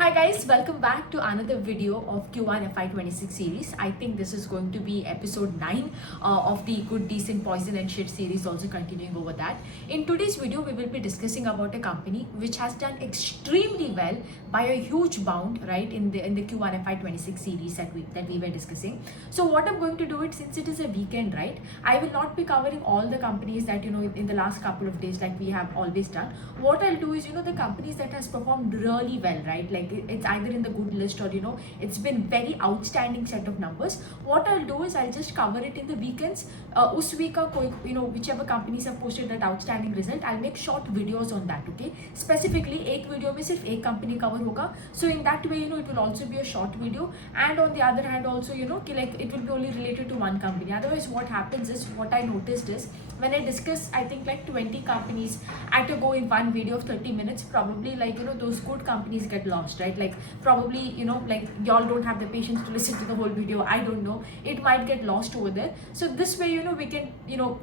Hi guys, welcome back to another video of Q1 FY26 series. I think this is going to be episode 9 of the Good, Decent, Poison and Shit series, also continuing over that. In today's video, we will be discussing about a company which has done extremely well by a huge bound, right, in the Q1 FY26 series that we were discussing. So what I'm going to do it, since it is a weekend, right, I will not be covering all the companies that, in the last couple of days like we have always done. What I'll do is, the companies that has performed really well, right, like it's either in the good list or it's been very outstanding set of numbers. What I'll do is I'll just cover it in the weekends. Us week ka koi, whichever companies have posted that outstanding result, I'll make short videos on that. Okay, specifically एक video में सिर्फ एक company cover होगा, so in that way it will also be a short video, and on the other hand also like it will be only related to one company. Otherwise what happens is, what I noticed is, when I discuss I think like 20 companies at a go in one video of 30 minutes, probably like those good companies get lost, right? Like probably like y'all don't have the patience to listen to the whole video. I don't know, it might get lost over there. So this way we can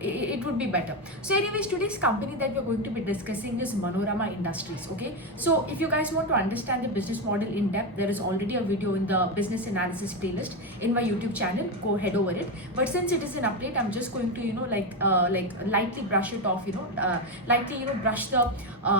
it would be better. So anyways, today's company that we're going to be discussing is Manorama Industries. Okay, so if you guys want to understand the business model in depth, there is already a video in the business analysis playlist in my YouTube channel. Go head over it. But since it is an update, I'm just going to like lightly brush it off, lightly brush the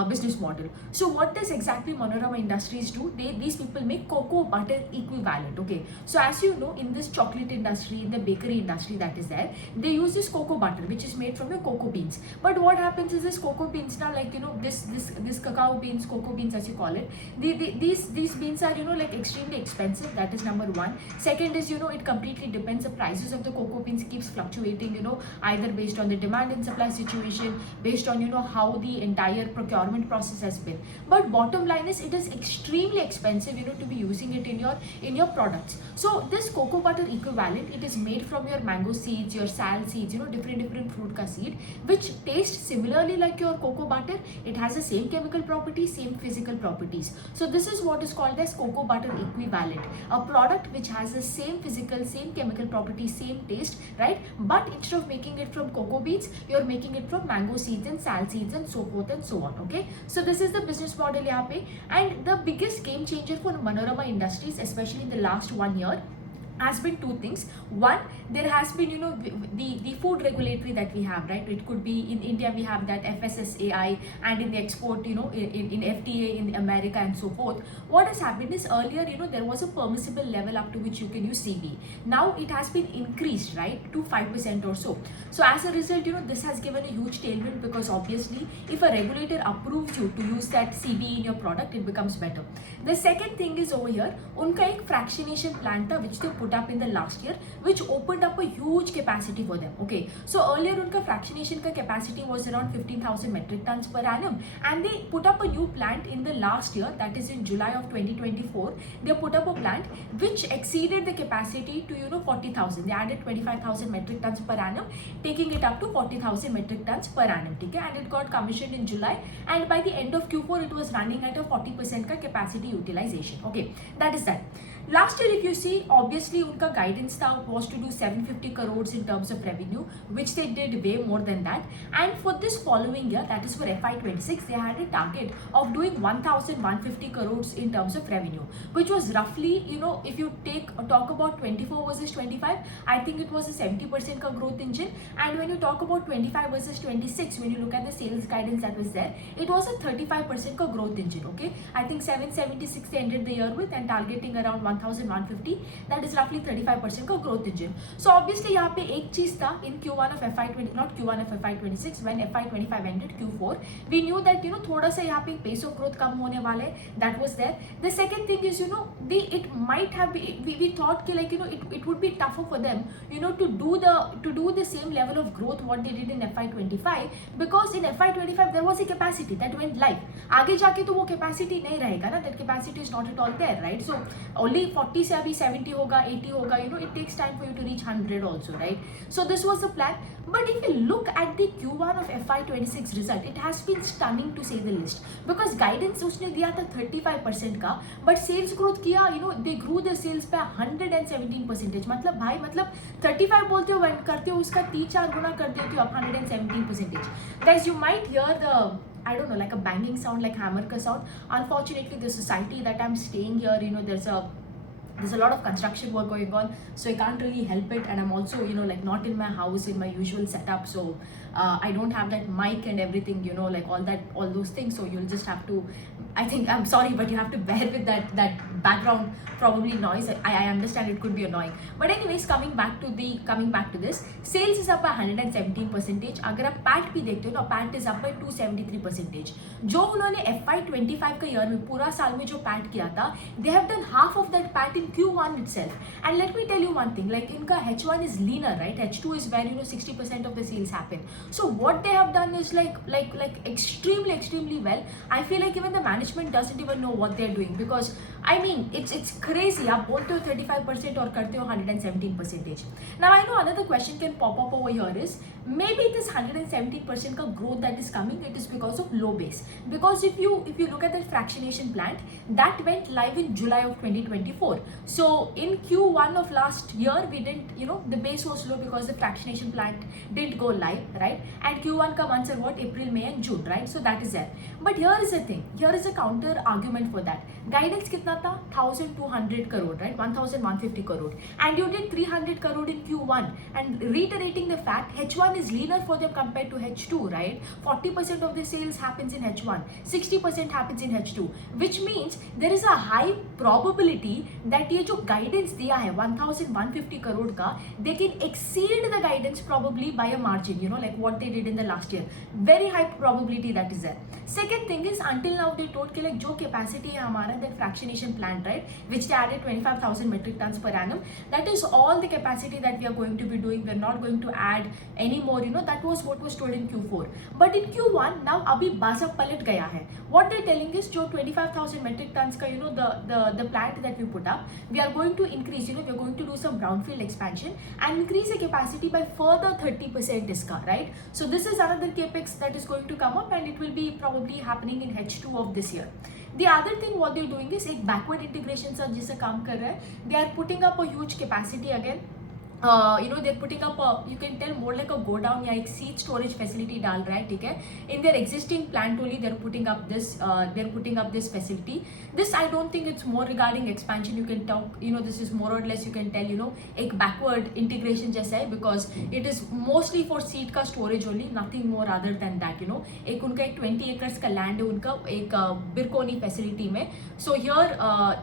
business model. So what does exactly Manorama Industries do? These people make cocoa butter equivalent. Okay, so as you know, in this chocolate industry, in the bakery industry that is there, they use this cocoa butter which is made from your cocoa beans. But what happens is, this cocoa beans now, like this cacao beans, cocoa beans as you call it, these beans are like extremely expensive. That is number one. Second is it completely depends, the prices of the cocoa beans keeps fluctuating, either based on the demand and supply situation, based on how the entire procurement process has been. But bottom line is, it is extremely expensive to be using it in your products. So this cocoa butter equivalent, it is made from your mango seeds, your sal seeds, different fruit ka seed, which taste similarly like your cocoa butter. It has the same chemical properties, same physical properties. So this is what is called as cocoa butter equivalent, a product which has the same physical, same chemical properties, same taste, right? But instead of making it from cocoa beans, you're making it from mango seeds and sal seeds and so forth and so on. Okay, so this is the business model yahan pe. And the biggest game changer for Manorama Industries, especially in the last 1 year, has been two things. One, there has been the food regulatory that we have, right? It could be in India we have that FSSAI, and in the export in FTA in America and so forth. What has happened is, earlier there was a permissible level up to which you can use CBE. Now it has been increased, right, to 5% or so. So as a result this has given a huge tailwind, because obviously if a regulator approves you to use that CBE in your product, it becomes better. The second thing is, over here unka ek fractionation plant tha which they put up in the last year, which opened up a huge capacity for them. Okay, so earlier unka fractionation ka capacity was around 15,000 metric tons per annum, and they put up a new plant in the last year, that is in July of 2024. They put up a plant which exceeded the capacity to 40,000. They added 25,000 metric tons per annum, taking it up to 40,000 metric tons per annum. Okay, and it got commissioned in July, and by the end of Q4 it was running at a 40% ka capacity utilization. Okay, that is that. Last year, if you see, obviously unka guidance was to do 750 crores in terms of revenue, which they did way more than that. And for this following year, that is for FY26, they had a target of doing 1,150 crores in terms of revenue, which was roughly, if you talk about 24 versus 25, I think it was a 70% ka growth engine. And when you talk about 25 versus 26, when you look at the sales guidance that was there, it was a 35% ka growth engine. Okay, I think 776 they ended the year with, and targeting around 1,150, that is roughly 35% का growth engine. So obviously यहाँ पे एक चीज था in Q1 of FY20, not Q1 of FY26, when FY25 ended Q4, we knew that थोड़ा सा यहाँ पे pace of growth कम होने वाला है. That was there. The second thing is it might have been, we thought कि like it would be tougher for them to do the same level of growth what they did in FY25, because in FY25 there was a capacity that went live. आगे जाके तो वो capacity नहीं रहेगा ना, that capacity is not at all there, right? So only 40 से अभी 70 होगा, 80 होगा, it takes time for you to reach 100 also, right? So this was the plan. But if you look at the Q1 of FY26 result, it has been stunning to say the least, because guidance उसने दिया था 35% का, but sales growth किया, they grew the sales by 117%. मतलब 35 बोलते हो करते हो उसका 3-4 गुना कर देते हो आप 117%. Guys, you might hear the I don't know, like a banging sound, like hammer ka sound. Unfortunately, the society that I'm staying here, there's a lot of construction work going on, so I can't really help it. And I'm also, like not in my house in my usual setup, so I don't have that mic and everything, like all those things. So you'll just have to, I think, I'm sorry, but you have to bear with that background probably noise. I understand it could be annoying, but anyways, coming back to this, sales is up by 117%. अगर आप PAT भी देखते हो ना, PAT is up by 273%. जो उन्होंने FY25 का year में पूरा साल में जो पैट किया था, they have done half of that pat in Q1 itself. And let me tell you one thing, like इनका H1 is leaner, right? H2 is where 60% of the sales happen. So what they have done is like extremely well. I feel like even the management doesn't even know what they're doing, because I mean it's crazy. आप बोलते हो 35% और करते हो 117%. Now I know another question can pop up over here is, maybe this 117% का growth that is coming, it is because of low base. Because if you look at the fractionation plant that went live in July of 2024, so in Q1 of last year we didn't, the base was low because the fractionation plant didn't go live, right? And Q1 का months are what? April, May and June, right? So that is there. But here is the thing, here is a counter argument for that. Guidance कितना था? 1200 crore, right? 1150 crore, and you did 300 crore in Q1. And reiterating the fact, H1 is leaner for them compared to H2, right? 40% of the sales happens in H1, 60% happens in H2, which means there is a high probability that ये जो guidance दिया है 1150 crore का, they can exceed the guidance probably by a margin, like what they did in the last year. Very high probability that is there. Second thing is, until now they told कि like जो capacity है हमारा, that fractionation plant, right, which they added 25,000 metric tons per annum, that is all the capacity that we are going to be doing. We're not going to add any more, that was what was told in Q4. But in Q1 now अभी बाजा पलट गया है. What they're telling is जो 25,000 metric tons का the plant that we put up, we are going to increase, we're going to do some brownfield expansion and increase the capacity by further 30% इसका, right? So this is another capex that is going to come up, and it will be probably happening in H2 of this year. The other thing what they're doing is एक backward integration सा जिसे काम कर रहा है, they are putting up a huge capacity again. They're putting up a, you can tell more like a go down या एक seed storage facility डाल रहा है, ठीक है? In their existing plant only they're putting up this facility. This I don't think it's more regarding expansion. You can talk, this is more or less, you can tell, एक backward integration जैसा है, because it is mostly for seed का storage only, nothing more other than that. एक उनका एक 20 acres का land है उनका एक Birkoni facility में. So here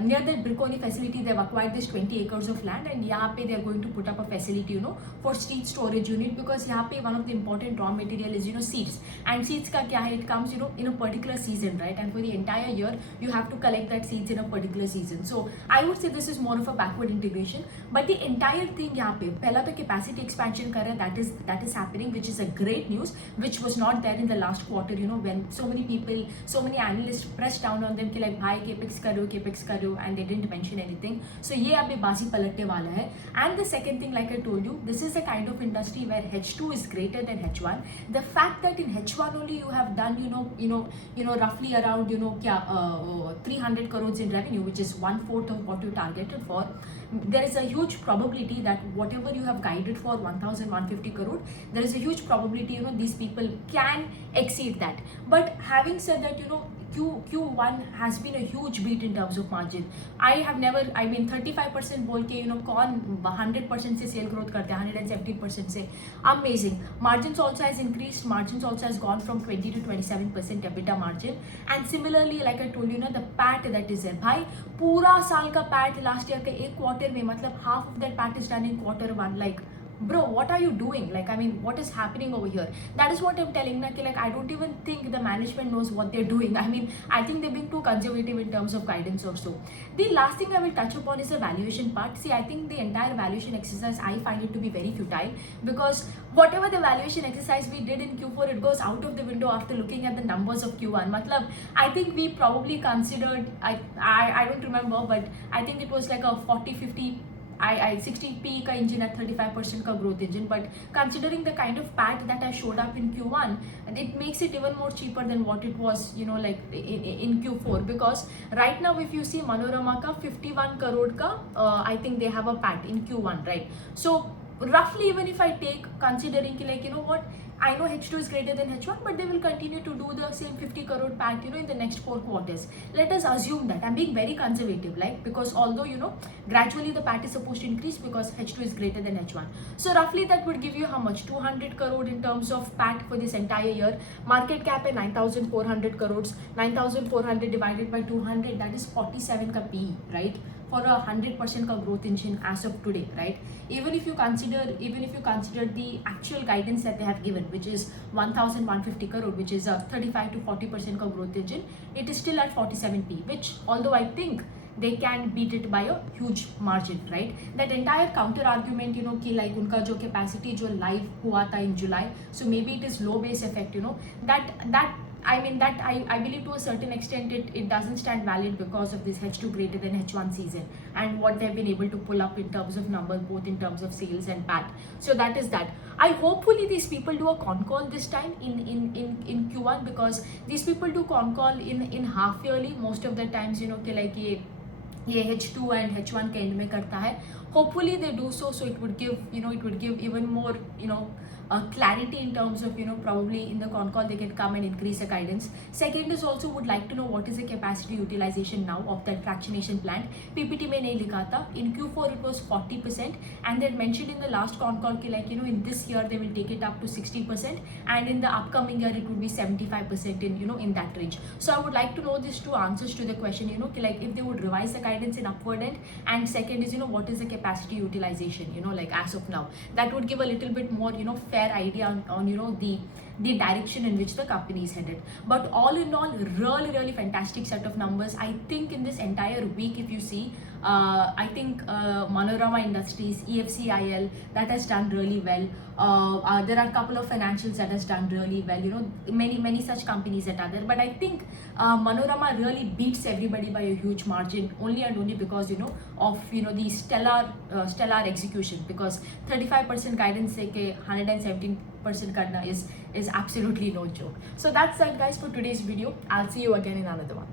near the Birkoni facility, they've acquired this 20 acres of land, and यहाँ पे they are going to put up a facility, for seed storage unit, because यहाँ पे one of the important raw material is, seeds. And seeds का क्या है? It comes, in a particular season, right? And for the entire year, you have to collect that seeds in a particular season. So I would say this is more of a backward integration. But the entire thing यहाँ पे पहला तो capacity expansion कर रहा है, that is happening, which is a great news, which was not there in the last quarter, when so many people, so many analysts pressed down on them कि like भाई capex करो, and they didn't mention anything. So ये अभी बाजी पलटने वाला है. And the second thing, like I told you, this is a kind of industry where H2 is greater than H1. The fact that in H1 only you have done, roughly around, 300 crores in revenue, which is 1/4 of what you targeted for. There is a huge probability that whatever you have guided for 1,150 crore, there is a huge probability, these people can exceed that. But having said that, Q1 has been a huge beat in terms of margin. I have never, 35% बोल के, कौन 100% से sale growth करते हैं, 117% से, amazing. Margins also has increased. Margins also has gone from 20 to 27% EBITDA margin. And similarly, like I told you, the PAT that is there, भाई पूरा साल का PAT last year के एक quarter में, मतलब half of that PAT is done in Q1, like. Bro, what are you doing? What is happening over here? That is what I'm telling. I don't even think the management knows what they're doing. I think they're being too conservative in terms of guidance or so. The last thing I will touch upon is the valuation part. See, I think the entire valuation exercise, I find it to be very futile, because whatever the valuation exercise we did in Q4, it goes out of the window after looking at the numbers of Q1. I think we probably considered, I don't remember, but I think it was like a 40-50 60p का engine at 35% का growth engine. But considering the kind of PAT that I showed up in Q1, it makes it even more cheaper than what it was, like in Q4. Because right now, if you see Manorama का 51 crore का, I think they have a PAT in Q1, right? So roughly, even if I take, considering कि like, I know H2 is greater than H1, but they will continue to do the same 50 crore PAT, in the next 4 quarters. Let us assume that. I'm being very conservative, like, because although, gradually the PAT is supposed to increase because H2 is greater than H1. So roughly that would give you how much? 200 crore in terms of PAT for this entire year. Market cap at 9,400 crores. 9,400 divided by 200, that is 47 ka PE, right? For a 100% ka growth engine as of today, right? Even if you consider the actual guidance that they have given, which is 1,150 crore, which is a 35 to 40% ka growth engine, it is still at 47p, which although I think they can beat it by a huge margin, right? That entire counter argument, ki like unka jo capacity jo live hua tha in July, so maybe it is low base effect, that I believe to a certain extent it doesn't stand valid because of this H2 greater than H1 season and what they've been able to pull up in terms of numbers, both in terms of sales and PAT. So that is that. I hopefully these people do a con call this time in Q1, because these people do con call in half yearly most of the times, कि like ये H2 and H1 के end में करता है. Hopefully they do so it would give even more clarity in terms of probably in the con call they can come and increase the guidance. Second is also would like to know what is the capacity utilization now of that fractionation plant. PPT में नहीं लिखा था. In Q4 it was 40% and they mentioned in the last con call कि like in this year they will take it up to 60% and in the upcoming year it would be 75% in that range. So I would like to know these two answers to the question, कि like if they would revise the guidance in upward end, and second is what is the capacity utilization like as of now. That would give a little bit more fair idea on the direction in which the company is headed. But all in all, really fantastic set of numbers. I think in this entire week, if you see, I think Manorama Industries, EFCIL, that has done really well. There are a couple of financials that has done really well, many such companies that are there, but I think Manorama really beats everybody by a huge margin, only and only because of the stellar execution, because 35% guidance से के 117% करना is absolutely no joke. So that's it guys for today's video. I'll see you again in another one.